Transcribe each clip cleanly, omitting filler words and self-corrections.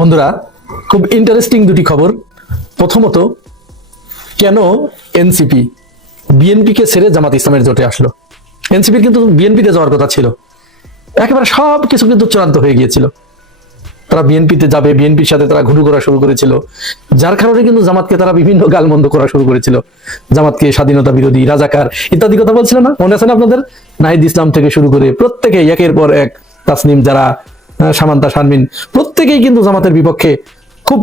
বন্ধুরা, খুব ইন্টারেস্টিং দুটি খবর। প্রথমত, কেন এনসিপি বিএনপিকে ছেড়ে জামাত ইসলামের জোটে আসলো। এনসিপির কিন্তু বিএনপিতে যাওয়ার কথা ছিল, একেবারে সব কিছু কিন্তু চূড়ান্ত হয়ে গিয়েছিল। তারা বিএনপিতে যাবে, বিএনপির সাথে তারা ঘুরু করা শুরু করেছিল, যার কারণে কিন্তু জামাতকে তারা বিভিন্ন গালমন্দ করা শুরু করেছিল। জামাতকে স্বাধীনতা বিরোধী, রাজাকার ইত্যাদি কথা বলছিল না, মনে আছে না আপনাদের? নাহিদ ইসলাম থেকে শুরু করে প্রত্যেকে একের পর এক, তাসনিম, যারা সামান্তা, শারমিন, প্রত্যেকেই কিন্তু জামাতের বিপক্ষে খুব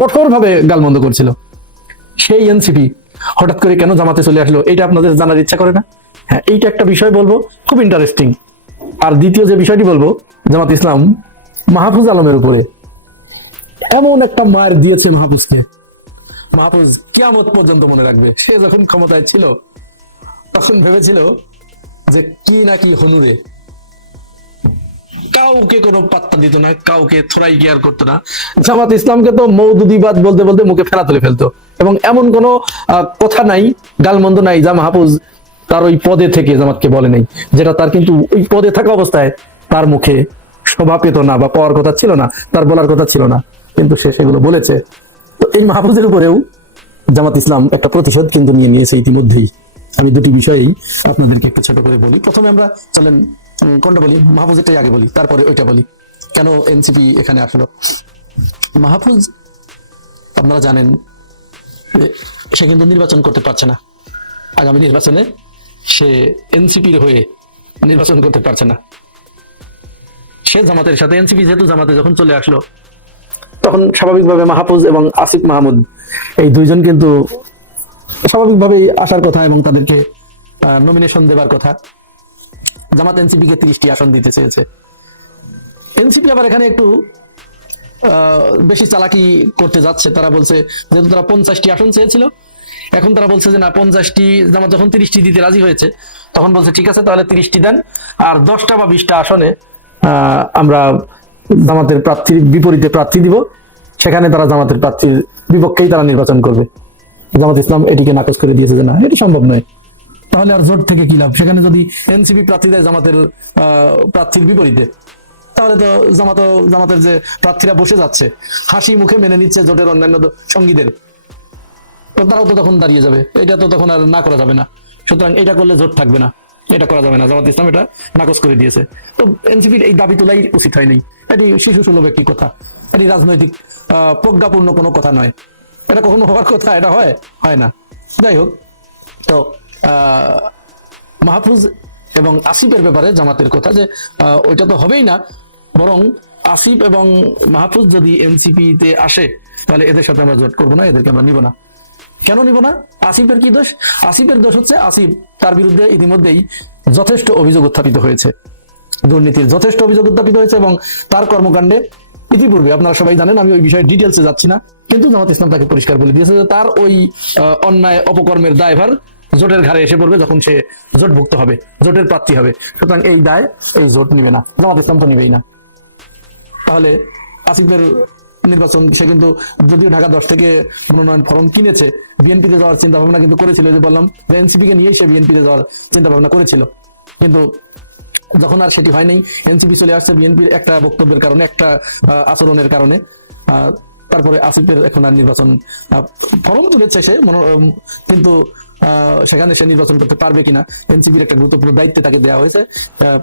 কঠোরভাবে গালমন্দ করছিল। সেই এনসিপি হঠাৎ করে কেন জামাতে চলে আসলো, এটা আপনাদের জানার ইচ্ছা করে না? হ্যাঁ, এইটা একটা বিষয় বলবো, খুব ইন্টারেস্টিং। আর দ্বিতীয় যে বিষয়টি বলবো, জামাত ইসলাম মাহফুজ আলমের উপরে এমন একটা মার দিয়েছে মাহফুজকে, মাহফুজ কিয়ামত পর্যন্ত মনে রাখবে। সে যখন ক্ষমতায় ছিল তখন ভেবেছিল যে কি নাকি হনুরে, কাউকে কোনো পাত্তা দিত না, কাউকে থোড়াই কেয়ার করতো না। জামাত ইসলামকে তো মওদুদিবাদ বলতে বলতে মুখে ফেলা তুলে ফেলতো, এবং এমন কোনো কথা নাই, গালমন্দ নাই যা মাহফুজ তার ওই পদে থেকে জামাতকে বলে নাই, যেটা তার কিন্তু ওই পদে থাকা অবস্থায় তার মুখে শোভা পেত না বা পাওয়ার কথা ছিল না, তার বলার কথা ছিল না, কিন্তু সে সেগুলো বলেছে। তো এই মাহফুজের উপরেও জামাত ইসলাম একটা প্রতিশোধ কিন্তু নিয়ে নিয়েছে ইতিমধ্যেই। আমি দুটি বিষয়েই আপনাদেরকে একটু ছোট করে বলি। প্রথমে আমরা চলেন কোনটা বলি, মাহফুজেরটাই আগে বলি, তারপরে ওইটা বলি কেন এনসিপি এখানে আসলো। মাহফুজ, আপনারা জানেন সে কিন্তু নির্বাচন করতে পারছে না। আগামী নির্বাচনে সে এনসিপির হয়ে নির্বাচন করতে পারছে না। সে জামাতের সাথে, এনসিপি যেহেতু জামাতে যখন চলে আসলো, তখন স্বাভাবিকভাবে মাহফুজ এবং আসিফ মাহমুদ এই দুইজন কিন্তু স্বাভাবিকভাবেই আসার কথা এবং তাদেরকে নমিনেশন দেবার কথা। জামাত এনসিপি কে 30টি আসন দিতে চেয়েছে। এনসিপি আবার এখানে একটু বেশি চালাকি করতে যাচ্ছে। তারা বলছে, যেহেতু তারা 50টি আসন চেয়েছিল, এখন তারা বলছে যে না, 50টি, জামাত যখন 30টি দিতে রাজি হয়েছে তখন বলছে ঠিক আছে, তাহলে 30টি দেন, আর 10টা বা 20টা আসনে আমরা জামাতের প্রার্থীর বিপরীতে প্রার্থী দিব, সেখানে তারা জামাতের প্রার্থীর বিপক্ষেই তারা নির্বাচন করবে। জামাত ইসলাম এটিকে নাকচ করে দিয়েছে যে না, এটি সম্ভব নয়। তাহলে আর জোট থেকে কি লাভ? সেখানে যদি এনসিপি প্রার্থী দেয় জামাতের প্রার্থীর বিপরীতে, তাহলে তো জামাতের যে প্রার্থীরা বসে যাচ্ছে হাসি মুখে মেনে নিচ্ছে জোটের অন্যান্য সঙ্গীদের, তো তারাও তো তখন দাঁড়িয়ে যাবে। এটা তো তখন আর না করা যাবে না। সুতরাং এটা করলে জোট থাকবে না, এটা করা যাবে না। জামাত ইসলাম এটা নাকচ করে দিয়েছে। তো এনসিপির এই দাবি তোলাই উচিত হয়নি। এটি শিশু সুলভ একটি কথা, এটি রাজনৈতিক প্রজ্ঞাপূর্ণ কোনো কথা নয়। এটা কখনো হওয়ার কথা, এটা হয় না। যাই হোক, তো মাহফুজ এবং আসিফের ব্যাপারে জামাতের কথা যে ওইটা তো হবেই না, বরং আসিফ এবং মাহফুজ যদি এনসিপি তে আসে তাহলে এদের সাথে আমরা জোট করবো না, এদেরকে আমরা নিব না। কেন নিব না? আসিফের কি দোষ? আসিফের দোষ হচ্ছে, আসিফ, তার বিরুদ্ধে ইতিমধ্যেই যথেষ্ট অভিযোগ উত্থাপিত হয়েছে, দুর্নীতির যথেষ্ট অভিযোগ উত্থাপিত হয়েছে, এবং তার কর্মকাণ্ডে ইতিপূর্বে আপনারা সবাই জানেন, আমি ওই বিষয়ে ডিটেলসে যাচ্ছি না, কিন্তু জামাত ইসলাম তাকে পরিষ্কার বলে দিয়েছে যে তার ওই অন্যায় অপকর্মের দায়ভার জোটের ঘাড়ে এসে পড়বে যখন সে জোটভুক্ত হবে, জোটের প্রার্থী হবে। সুতরাং এই দায় এই জোট নিবে না, জামাত ইসলাম তো নিবেই না। তাহলে আসিফের নির্বাচন, সে কিন্তু যদিও ঢাকা 10 থেকে মনোনয়ন ফর্ম কিনেছে, বিএনপিতে যাওয়ার চিন্তা ভাবনা কিন্তু করেছিল, যে বললাম এনসিপি কে নিয়ে সে বিএনপিতে যাওয়ার চিন্তা ভাবনা করেছিল, কিন্তু যখন আর সেটি হয়নি, এনসিপি চলে আসছে বিএনপির একটা বক্তব্যের কারণে, একটা আচরণের কারণে, তারপরে আসিফের এখন আর নির্বাচন ফর্ম তুলেছে সে, কিন্তু সেখানে সে নির্বাচন করতে পারবে কিনা, এনসিপির একটা গুরুত্বপূর্ণ দায়িত্ব তাকে দেওয়া হয়েছে।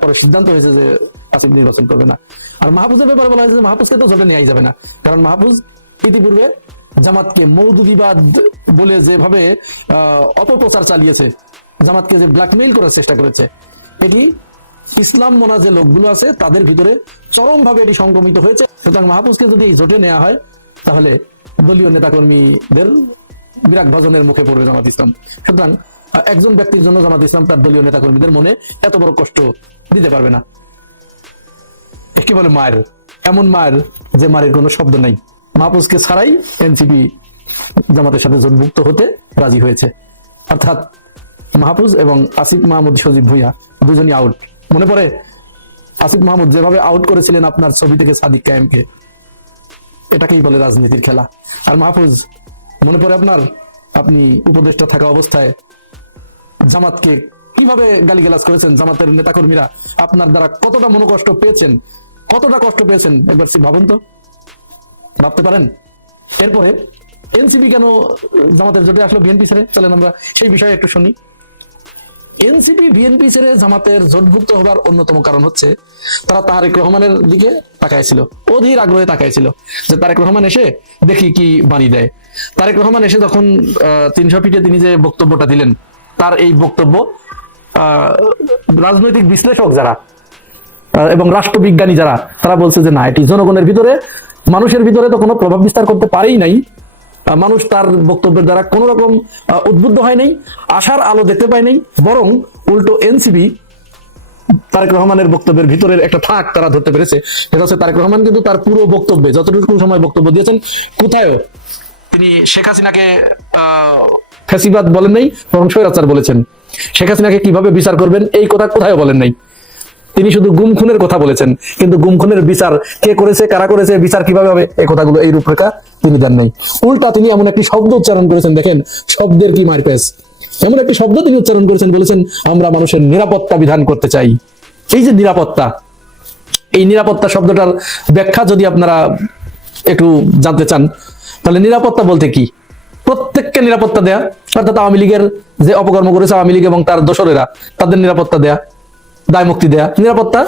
পরে সিদ্ধান্ত হয়েছে যে আসিফ নির্বাচন করবে না। আর মাহফুজের ব্যাপারে বলা হয়েছে যে মাহফুজকে তো জোটে নেওয়াই যাবে না, কারণ মাহফুজ ইতিপূর্বে জামাতকে মওদুদিবাদ বলে যেভাবে অপপ্রচার চালিয়েছে, জামাতকে যে ব্ল্যাকমেইল করার চেষ্টা করেছে, এটি ইসলাম মনা যে লোকগুলো আছে তাদের ভিতরে চরমভাবে এটি সংক্রমিত হয়েছে। সুতরাং মাহফুজকে যদি এই জোটে নেওয়া হয় তাহলে দলীয় নেতাকর্মীদের বিরাট ভজনের মুখে পড়বে জামাত ইসলাম। সুতরাং একজন ব্যক্তির জন্য জামাত ইসলাম তার দলীয় নেতাকর্মীদের মনে এত বড় কষ্ট দিতে পারবে না। একে বলে মায়ের, এমন মায়ের যে মায়ের কোনো শব্দ নাই। মাহফুজকে ছাড়াই এনসিপি জামাতের সাথে জোটভুক্ত হতে রাজি হয়েছে, অর্থাৎ মাহফুজ এবং আসিফ মাহমুদ সজীব ভুঁইয়া দুজনই আউট। মনে পড়ে আসিফ মাহমুদ যেভাবে আউট করেছিলেন আপনার ছবি থেকে সাদিক কায়েমকে, এটাকেই বলে রাজনীতির খেলা। আর মাহফুজ, মনে পড়ে আপনার, আপনি উপদেষ্টা থাকা অবস্থায় জামাতকে কিভাবে গালিগালাজ করেছেন, জামাতের নেতাকর্মীরা আপনার দ্বারা কতটা মনোকষ্ট পেয়েছেন, কতটা কষ্ট পেয়েছেন একবার ভাবুন তো। ভাবতে পারেন? এরপরে এনসিপি কেন জামাতের জোটে আসলো বিএনপি ছেড়ে? চলেন আমরা সেই বিষয়ে একটু শুনি। এনসিপি বিএনপি ছেড়ে জামাতের জোটভুক্ত হবার অন্যতম কারণ হচ্ছে তারা তারেক রহমানের দিকে তাকাইছিল, অধীর আগ্রহে তাকাইছিল যে তারেক রহমান এসে দেখি কি বাণী দেয়। তারেক রহমান এসে যখন 300 ফিটে তিনি যে বক্তব্যটা দিলেন, তার এই বক্তব্য রাজনৈতিক বিশ্লেষক যারা এবং রাষ্ট্রবিজ্ঞানী যারা, তারা বলছে যে না, এটি জনগণের ভিতরে, মানুষের ভিতরে তো কোনো প্রভাব বিস্তার করতে পারেই নাই। মানুষ তার বক্তব্যের দ্বারা কোন রকম উদ্বুদ্ধ হয় নাই, আশার আলো দেখতে পায় নাই, বরং উল্টো এনসিপি তারেক রহমানের বক্তব্যের ভিতরের একটা থাক তারা ধরতে পেরেছে। এটা হচ্ছে তারেক রহমান কিন্তু তার পুরো বক্তব্যে যতটুকু সময় বক্তব্য দিয়েছেন, কোথায়ও তিনি শেখ হাসিনাকে ফ্যাসিবাদ বলেন নাই, বরং স্বৈরাচার বলেছেন। শেখ হাসিনাকে কিভাবে বিচার করবেন এই কথা কোথায়ও বলেন নাই। তিনি শুধু গুম খুনের কথা বলেছেন, কিন্তু গুম খুনের বিচার কে করেছে, কারা করেছে, বিচার কিভাবে হবে, এই কথাগুলো, এই রূপরেখা তিনি দেন নাই। উল্টা তিনি এমন একটি শব্দ উচ্চারণ করেছেন, দেখেন শব্দের কি মারপ্যাচ। এমন একটি শব্দ তিনি উচ্চারণ করেছেন, বলেছেন আমরা মানুষের নিরাপত্তা বিধান করতে চাই। এই যে নিরাপত্তা, এই নিরাপত্তা শব্দটার ব্যাখ্যা যদি আপনারা একটু জানতে চান, তাহলে নিরাপত্তা বলতে কি? প্রত্যেককে নিরাপত্তা দেয়া, অর্থাৎ আওয়ামী লীগের যে অপকর্ম করেছে আওয়ামী লীগ এবং তার দোসরেরা, তাদের নিরাপত্তা দেয়া, দায় মুক্তি দেয়া। নিরাপত্তা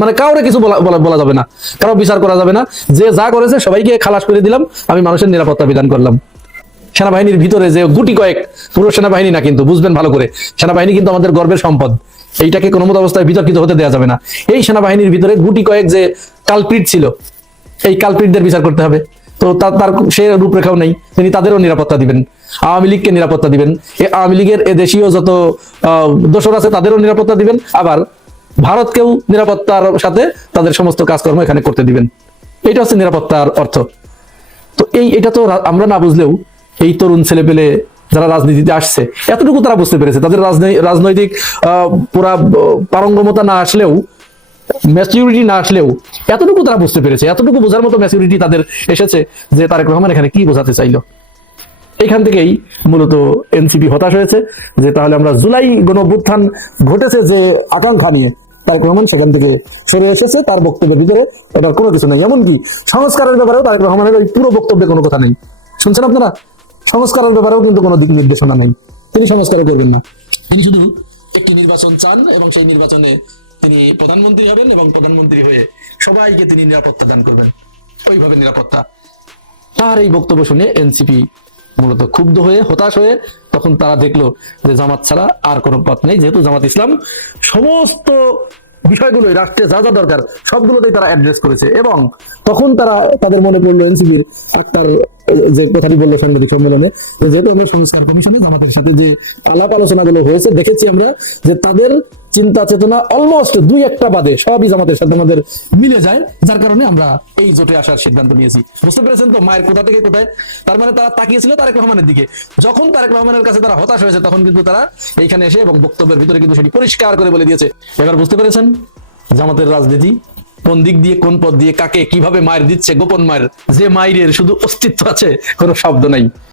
মানে কাউরে কিছু বলা যাবে না, কারো বিচার করা যাবে না, যে যা করেছে সবাইকে খালাস করে দিলাম, আমি মানুষের নিরাপত্তা বিধান করলাম। সেনাবাহিনীর ভিতরে যে গুটি কয়েক, পুরো সেনাবাহিনী না কিন্তু, বুঝবেন ভালো করে, সেনাবাহিনী কিন্তু আমাদের গর্বের সম্পদ, এইটাকে কোনো মতো অবস্থায় বিতর্কিত হতে দেওয়া যাবে না। এই সেনাবাহিনীর ভিতরে গুটি কয়েক যে কালপ্রিট ছিল, এই কালপ্রিটদের বিচার করতে হবে। তো তার সে রূপরেখাও নেই, তিনি তাদেরও নিরাপত্তা দিবেন, আওয়ামী লীগকে নিরাপত্তা দিবেন, আওয়ামী লীগের এ দেশীয় যত দোসর আছে তাদেরও নিরাপত্তা দিবেন, আবার ভারতকেও নিরাপত্তার সাথে তাদের সমস্ত কাজকর্ম এখানে করতে দিবেন। এটা হচ্ছে নিরাপত্তার অর্থ। তো এটা তো আমরা না বুঝলেও এই তরুণ ছেলেপেলে যারা রাজনীতিতে আসছে, এতটুকু তারা বুঝতে পেরেছে। তাদের রাজনৈতিক পুরা পারঙ্গমতা না আসলেও, ম্যাচিউরিটি না আসলেও, এতটুকু তারা বুঝতে পেরেছে, এতটুকু বোঝার মতো ম্যাচিউরিটি তাদের এসেছে যে তারেক রহমান এখানে কি বোঝাতে চাইলো। এখান থেকেই মূলত এনসিপি হতাশ হয়েছে যে তাহলে আমরা জুলাই গণঅভ্যুত্থান ঘটেছে যে আকাঙ্ক্ষা নিয়ে তারেক রহমান সেখান থেকে সরে এসেছে, তার বক্তব্যের ভিতরে এবার কোনো কিছু নেই। এমনকি সংস্কারের ব্যাপারেও তারেক রহমানের ওই পুরো বক্তব্যে কোনো কথা নেই। শুনছেন আপনারা? সংস্কারের ব্যাপারেও কিন্তু কোনো দিক নির্দেশনা নেই, তিনি সংস্কারও করবেন না। তিনি শুধু একটি নির্বাচন চান এবং সেই নির্বাচনে তিনি প্রধানমন্ত্রী হবেন এবং প্রধানমন্ত্রী হয়ে সবাইকে তিনি নিরাপত্তা দান করবেন, ওইভাবে নিরাপত্তা। তার এই বক্তব্য শুনে এনসিপি মূলত ক্ষুব্ধ হয়ে, হতাশ হয়ে, তখন তারা দেখলো যে জামাত ছাড়া আর কোনো পথ নেই। যেহেতু জামাত ইসলাম সমস্ত বিষয়গুলো রাষ্ট্রে যা যা দরকার সবগুলোতেই তারা অ্যাড্রেস করেছে, এবং তখন তারা তাদের মনে পড়লো এনসিপির আক্তার যে কথাটি বললো সাংবাদিক সম্মেলনে, যেহেতু আমরা সংস্কার কমিশনে জামাতের সাথে যে আলাপ আলোচনাগুলো হয়েছে দেখেছি আমরা যে তাদের চিন্তা চেতনা অলমোস্ট দুই একটা বাদে সবই জামাতের সাথে আমাদের মিলে যায়, যার কারণে আমরা এই জোটে আসার সিদ্ধান্ত নিয়েছি। বুঝতে পেরেছেন তো মায়ের কোথা থেকে কোথায়? তার মানে তারা তাকিয়েছিল তারেক রহমানের দিকে। যখন তারেক রহমানের কাছে তারা হতাশ হয়েছে, তখন কিন্তু তারা এইখানে এসে এবং বক্তব্যের ভিতরে কিন্তু সেটি পরিষ্কার করে বলে দিয়েছে। এবার বুঝতে পেরেছেন জামাতের রাজনীতি কোন দিক দিয়ে, কোন পথ দিয়ে, কাকে কিভাবে মায়ের দিচ্ছে, গোপন মায়ের, যে মায়ের শুধু অস্তিত্ব আছে, কোনো শব্দ নাই।